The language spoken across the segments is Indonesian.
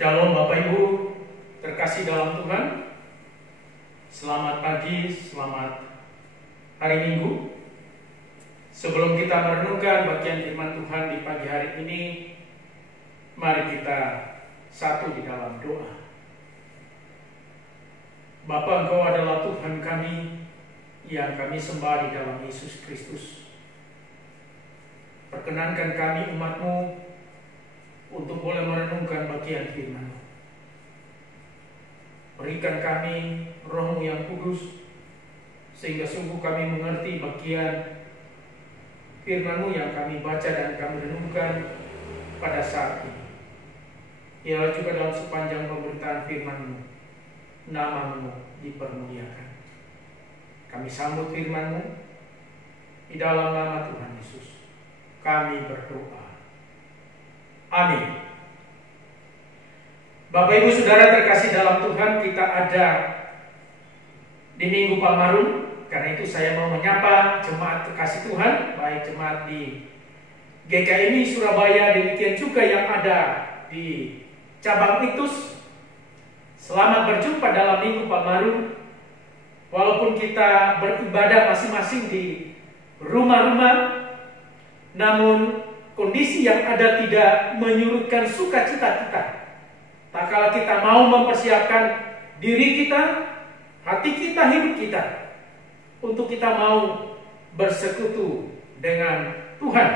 Shalom Bapak Ibu, terkasih dalam Tuhan. Selamat pagi, selamat hari Minggu. Sebelum kita merenungkan bagian firman Tuhan di pagi hari ini, mari kita satu di dalam doa. Bapa, Engkau adalah Tuhan kami yang kami sembah di dalam Yesus Kristus. Perkenankan kami umat-Mu untuk boleh merenungkan bagian firman-Mu. Berikan kami Roh-Mu yang kudus, sehingga sungguh kami mengerti bagian firman-Mu yang kami baca dan kami renungkan pada saat ini. Ialah juga dalam sepanjang pemberitaan firman-Mu, nama-Mu dipermuliakan. Kami sambut firman-Mu di dalam nama Tuhan Yesus. Kami berdoa. Amin. Bapak Ibu Saudara terkasih dalam Tuhan, kita ada di Minggu Palmarum. Karena itu saya mau menyapa jemaat kekasih Tuhan, baik jemaat di GKMI Surabaya, demikian juga yang ada di cabang Iktus. Selamat berjumpa dalam Minggu Palmarum. Walaupun kita beribadah masing-masing di rumah-rumah, namun kondisi yang ada tidak menyurutkan sukacita kita. Tak kala kita mau mempersiapkan diri kita, hati kita, hidup kita, untuk kita mau bersekutu dengan Tuhan.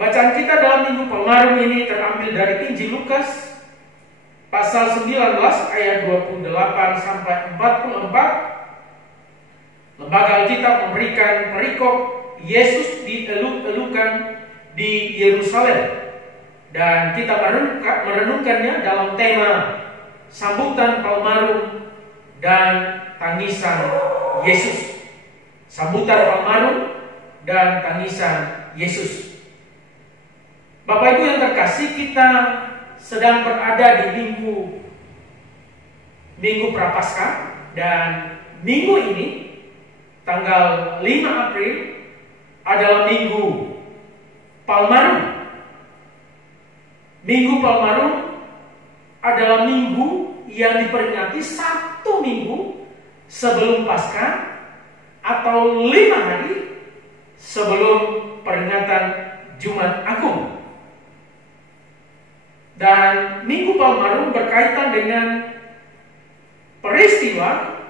Bacaan kita dalam Minggu Palmarum ini terambil dari Injil Lukas pasal 19 ayat 28 sampai 44. Lembaga Alkitab memberikan perikop Yesus dieluk-elukan di Yerusalem, dan kita merenungkannya dalam tema sambutan Palmarum dan tangisan Yesus. Sambutan Palmarum dan tangisan Yesus. Bapak Ibu yang terkasih, kita sedang berada di Minggu Prapaskah, dan minggu ini tanggal 5 April adalah Minggu Palmarum. Minggu Palmarum adalah minggu yang diperingati 1 minggu sebelum Paskah atau 5 hari sebelum peringatan Jumat Agung. Dan Minggu Palmarum berkaitan dengan peristiwa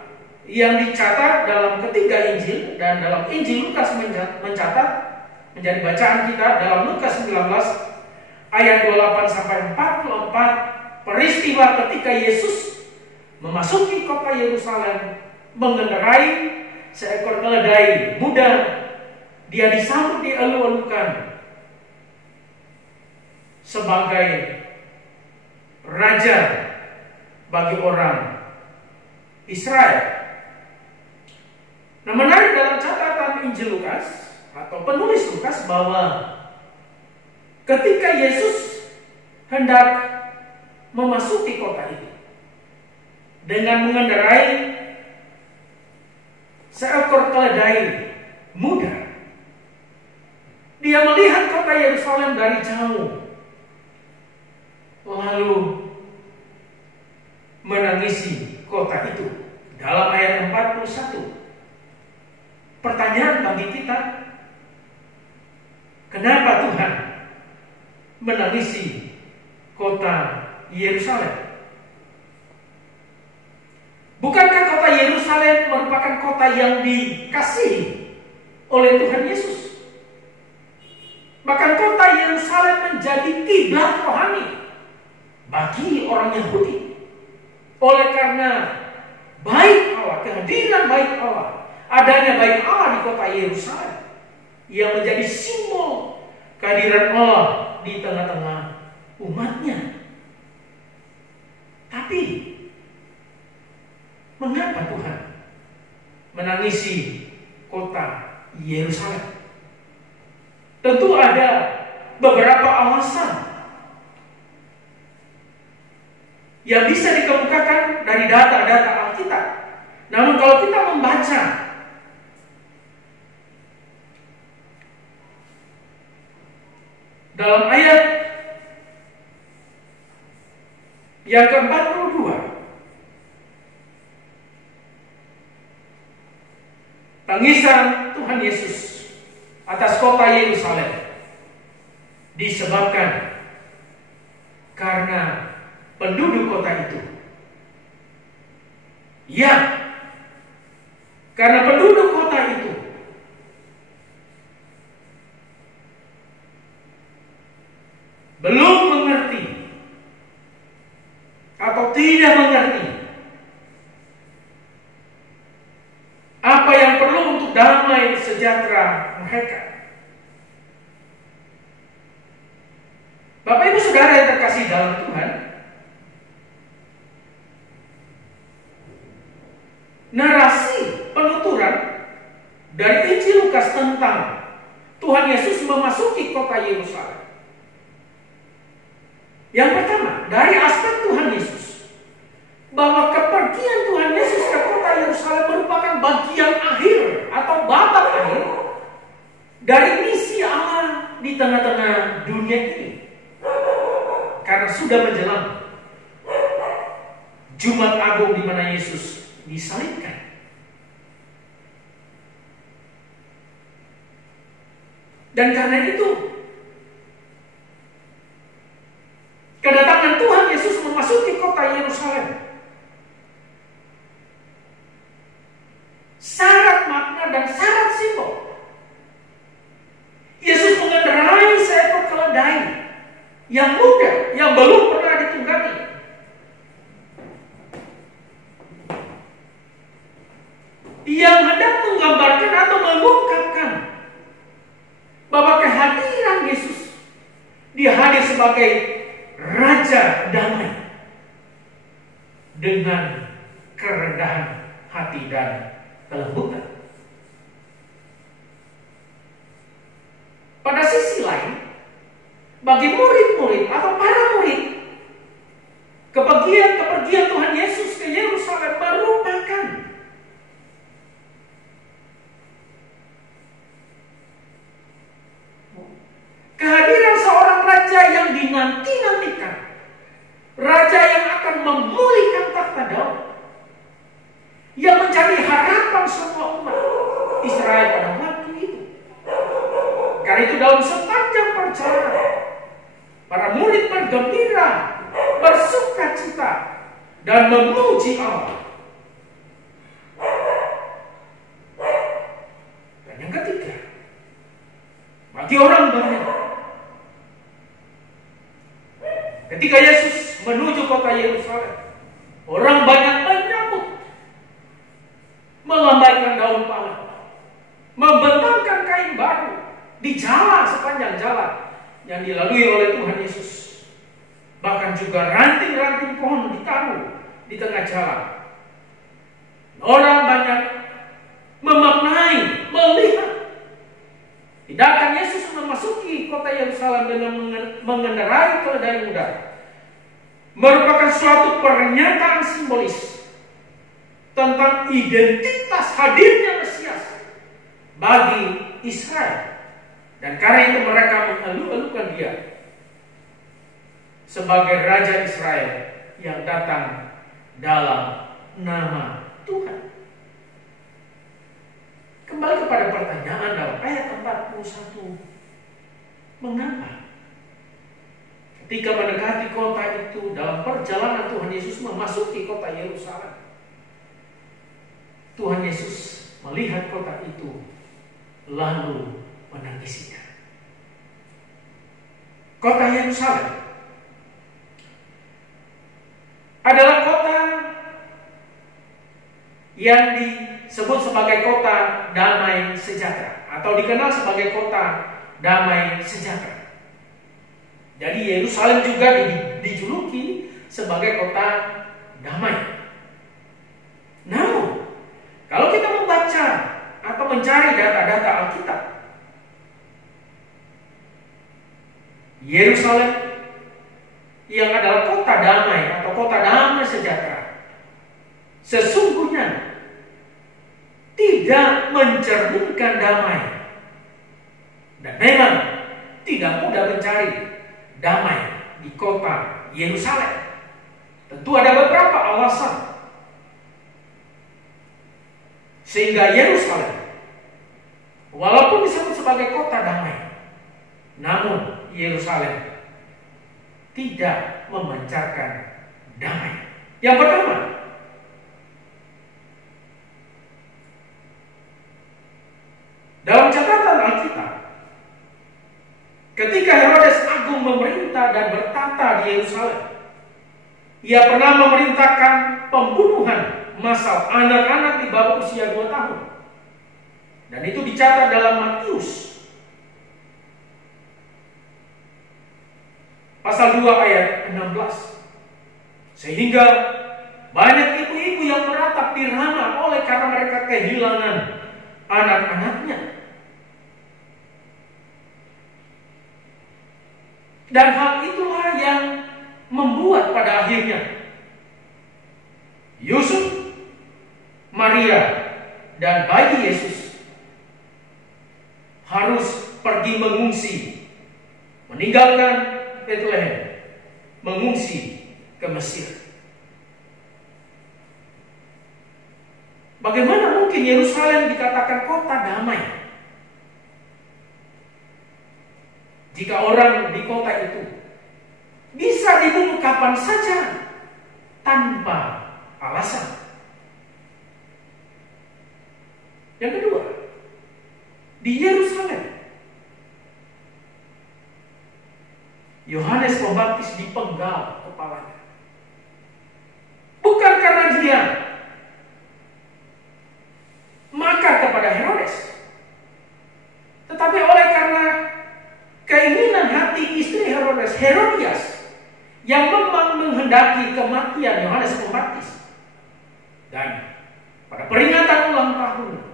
yang dicatat dalam ketiga Injil, dan dalam Injil Lukas mencatat menjadi bacaan kita dalam Lukas 19 ayat 28 sampai 44, peristiwa ketika Yesus memasuki kota Yerusalem mengendarai seekor keledai muda. Dia disambut dielu-elukan sebagai raja bagi orang Israel. Nah, menarik dalam catatan Injil Lukas atau penulis Lukas bahwa ketika Yesus hendak memasuki kota itu dengan mengendarai seekor keledai muda, dia melihat kota Yerusalem dari jauh, lalu menangisi kota itu. Dalam ayat 41, pertanyaan bagi kita, kenapa Tuhan menangisi kota Yerusalem? Bukankah kota Yerusalem merupakan kota yang dikasihi oleh Tuhan Yesus? Bahkan kota Yerusalem menjadi kiblat rohani bagi orang Yahudi. Oleh karena baik Allah, kehadiran baik Allah, adanya baik Allah di kota Yerusalem, yang menjadi simbol kehadiran Allah di tengah-tengah umatnya. Tapi mengapa Tuhan menangisi kota Yerusalem? Tentu ada beberapa alasan yang bisa dikemukakan dari data-data Alkitab. Namun kalau kita membaca dalam ayat Yang ke-42, tangisan Tuhan Yesus atas kota Yerusalem disebabkan karena penduduk kota itu. Ya, karena penduduk kota itu belum mengerti atau tidak mengerti apa yang perlu untuk damai sejahtera mereka. Bapak Ibu Saudara yang terkasih dalam Tuhan, narasi penuturan dari Injil Lukas tentang Tuhan Yesus memasuki kota Yerusalem. Yang pertama, dari aspek Tuhan Yesus, bahwa kepergian Tuhan Yesus ke kota Yerusalem merupakan bagian akhir atau babak akhir dari misi Allah di tengah-tengah dunia ini. Karena sudah menjelang Jumat Agung di mana Yesus disalibkan. Dan karena itu, kedatangan Tuhan Yesus memasuki kota Yerusalem syarat makna dan syarat simbol. Yesus mengendarai seekor keledai yang muda, yang belum pernah ditunggangi. Yang hendak menggambarkan atau mengungkapkan bahwa kehadiran Yesus, dia hadir sebagai Raja damai dengan kerendahan hati dan kelembutan. Pada sisi lain, bagi murid-murid atau para murid, kepergian Tuhan Yesus ke Yerusalem merupakan kehadiran seorang raja yang dinanti-nantikan, raja yang akan memulihkan takhta Daud, yang menjadi harapan semua umat Israel pada waktu itu. Karena itu dalam sepanjang perjalanan, para murid bergembira, bersukacita, dan memuji Allah. Dan yang ketiga, bagi orang banyak, ketika Yesus menuju kota Yerusalem, orang banyak menyambut, melambaikan daun palem, membentangkan kain baru di jalan sepanjang jalan yang dilalui oleh Tuhan Yesus. Bahkan juga ranting-ranting pohon ditaruh di tengah jalan. Orang banyak memaknai, melihat tindakan Yesus memasuki kota Yerusalem dengan mengendarai keledai muda merupakan suatu pernyataan simbolis tentang identitas hadirnya Mesias bagi Israel. Dan karena itu mereka mengeluh-elukan dia sebagai Raja Israel yang datang dalam nama Tuhan. Kembali kepada pertanyaan dalam ayat 41. Mengapa ketika mendekati kota itu dalam perjalanan Tuhan Yesus memasuki kota Yerusalem, Tuhan Yesus melihat kota itu lalu menangisinya? Kota Yerusalem adalah kota yang disebut sebagai kota damai sejahtera atau dikenal sebagai kota damai sejahtera. Jadi Yerusalem juga dijuluki sebagai kota damai. Namun, kalau kita membaca atau mencari data-data Alkitab, Yerusalem yang adalah kota damai atau kota damai sejahtera sesungguhnya tidak mencerminkan damai, dan memang tidak mudah mencari damai di kota Yerusalem. Tentu ada beberapa alasan sehingga Yerusalem, walaupun disebut sebagai kota damai, namun Yerusalem tidak memancarkan damai. Yang pertama, dalam catatan Alkitab, ketika Herodes Agung memerintah dan bertata di Yerusalem, ia pernah memerintahkan pembunuhan massal anak-anak di bawah usia 2 tahun. Dan itu dicatat dalam Matius pasal 2 ayat 16. Sehingga banyak ibu-ibu yang meratap di Rama oleh karena mereka kehilangan anak-anaknya. Dan hal itulah yang membuat pada akhirnya Yusuf, Maria, dan bayi Yesus harus pergi mengungsi, meninggalkan Bethlehem, mengungsi ke Mesir. Bagaimana mungkin Yerusalem dikatakan kota damai jika orang di kota itu bisa dibunuh kapan saja tanpa alasan? Yang kedua, di Yerusalem Yohanes Pembaptis dipenggal kepalanya. Bukan karena dia makar kepada Herodes, tetapi oleh karena keinginan hati istri Herodes, Herodias, yang memang menghendaki kematian Yohanes Pembaptis. Dan pada peringatan ulang tahun,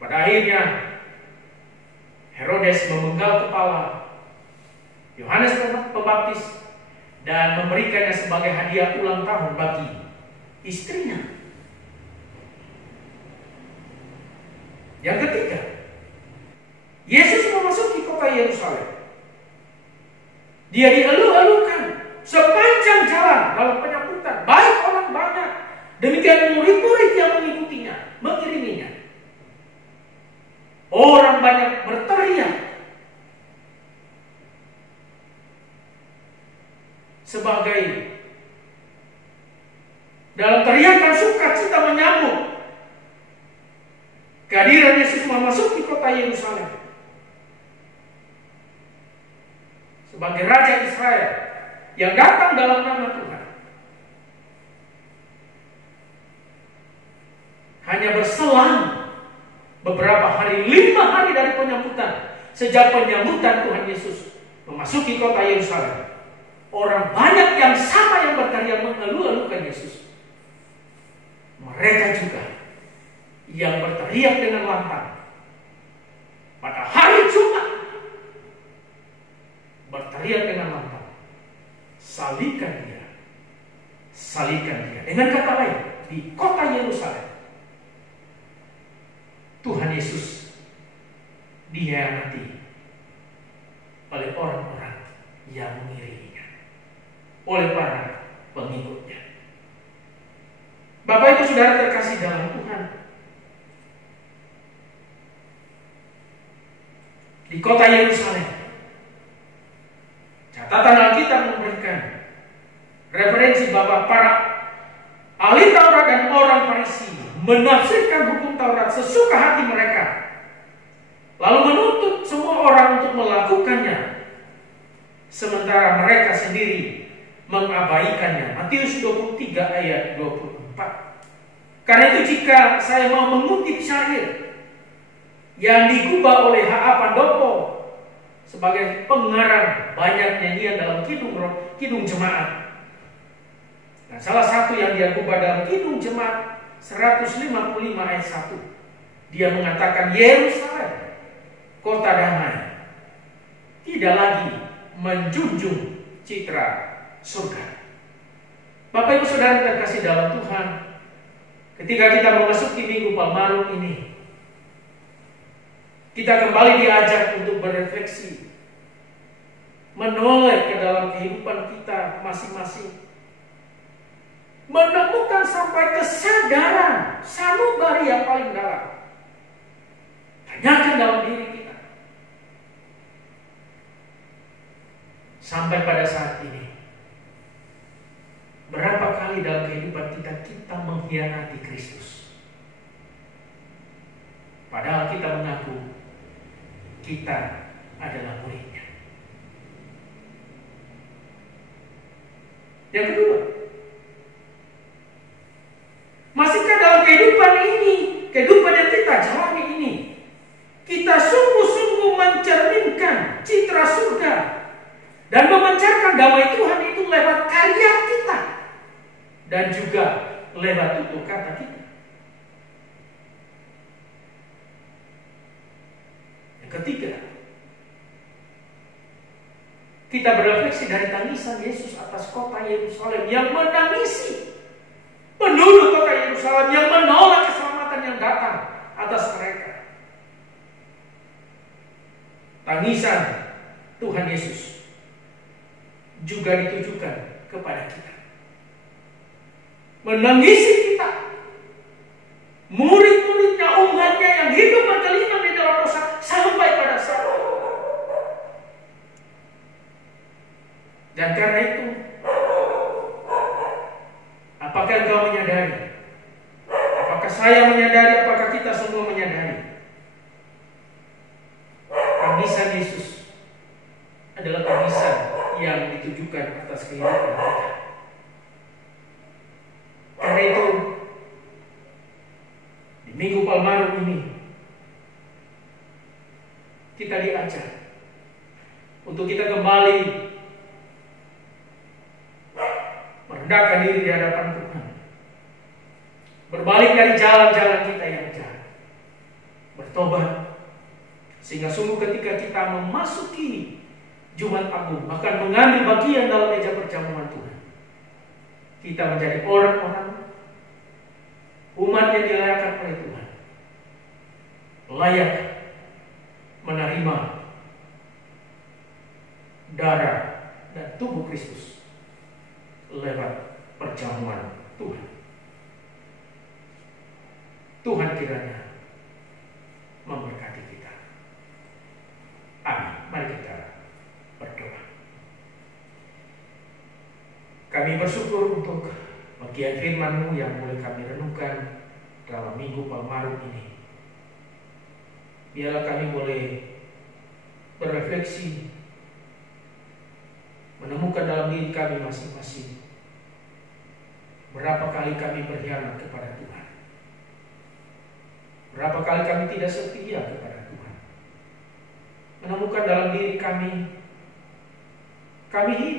pada akhirnya Herodes memenggal kepala Yohanes Pembaptis dan memberikannya sebagai hadiah ulang tahun bagi istrinya. Yang ketiga, Yesus memasuki kota Yerusalem. Dia dielu-elukan sepanjang jalan dalam penyambutan, baik orang banyak, demikian murid-murid yang mengikutinya, mengiriminya. Orang banyak berteriak sebagai dalam teriakan sukacita menyambut kehadiran Yesus memasuki kota Yerusalem sebagai Raja Israel yang datang dalam nama Tuhan. Hanya berselang beberapa hari, 5 hari dari penyambutan, sejak penyambutan Tuhan Yesus memasuki kota Yerusalem, orang banyak yang sama yang berkarya mengeluh-elukan Yesus. Mereka juga yang berteriak dengan lantang pada hari Jumat, berteriak dengan lantang, salibkan dia, salibkan dia. Dengan kata lain, di kota Yerusalem Tuhan Yesus dihianati oleh orang-orang yang mengiriminya, oleh para pengikutnya. Bapak Ibu Saudara terkasih dalam Tuhan, di kota Yerusalem, catatan Alkitab memberikan referensi bahwa para ahli Taurat dan orang Farisi menafsirkan hukum Taurat sesuka hati mereka, lalu menuntut semua orang untuk melakukannya, sementara mereka sendiri mengabaikannya. Matius 23 ayat 24. Karena itu jika saya mau mengutip syair yang digubah oleh H.A. Pandopo sebagai pengarang banyak nyanyian dalam Kidung Jemaat, nah, salah satu yang dia gubah dalam Kidung Jemaat 155 ayat 1, dia mengatakan Yerusalem, kota damai, tidak lagi menjunjung citra surga. Bapak Ibu Saudara terkasih dalam Tuhan, ketika kita memasuki Minggu Palmarum ini, kita kembali diajak untuk berefleksi menoleh ke dalam kehidupan kita masing-masing. Menemukan sampai kesadaran sanubari yang paling dalam. Tanyakan dalam diri kita. Sampai pada saat ini, berapa kali dalam kehidupan kita mengkhianati Kristus? Padahal kita mengaku kita adalah muridnya. Yang kedua, masihkah dalam kehidupan ini, kehidupan yang kita jalani ini, kita sungguh-sungguh mencerminkan citra surga dan memancarkan damai Tuhan itu lewat karya kita dan juga lewat tutur kata kita. Yang ketiga, kita berefleksi dari tangisan Yesus atas kota Yerusalem yang menangisi penduduk kota Yerusalem yang menolak keselamatan yang datang atas mereka. Tangisan Tuhan Yesus juga ditujukan kepada kita. Menangisi kita, murid-muridnya, umatnya yang hidup bergelimang di dalam dosa sampai pada saat. Dan karena itu, apakah engkau menyadari? Apakah saya menyadari? Apakah kita semua menyadari? Tangisan Yesus adalah tangisan yang ditujukan atas kehidupan kita. Karena itu, di Minggu Palmarum ini, kita diajar untuk kita kembali merendahkan diri di hadapan Tuhan, berbalik dari jalan-jalan kita yang jahat, bertobat, sehingga sungguh ketika kita memasuki Jumat Agung, bahkan mengambil bagian dalam meja perjamuan Tuhan, kita menjadi orang-orang umat yang dilayakkan oleh Tuhan, layak menerima darah dan tubuh Kristus lewat perjamuan Tuhan. Tuhan kiranya memberkati kita. Amin. Mari kita berdoa. Kami bersyukur untuk bagian firman-Mu yang boleh kami renungkan dalam Minggu Palmarum ini. Biarlah kami boleh berefleksi, menemukan dalam diri kami masing-masing berapa kali kami berkhianat kepada Tuhan, berapa kali kami tidak setia kepada Tuhan. Menemukan dalam diri kami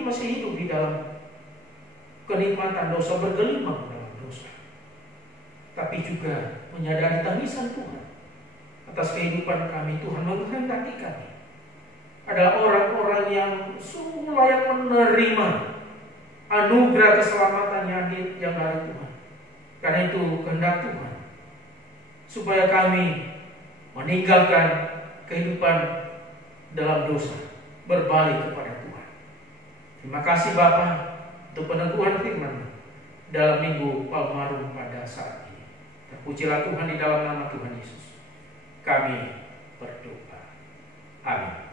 masih hidup di dalam kenikmatan dosa, bergelimang dalam dosa, tapi juga menyadari tangisan Tuhan atas kehidupan kami. Tuhan menghendaki kami adalah orang-orang yang sungguh layak menerima anugerah keselamatan yang dari Tuhan. Karena itu kehendak Tuhan supaya kami meninggalkan kehidupan dalam dosa, berbalik kepada Tuhan. Terima kasih Bapa untuk peneguhan firman dalam Minggu Palmarum pada saat ini. Terpujilah Tuhan di dalam nama Tuhan Yesus. Kami berdoa. Amin.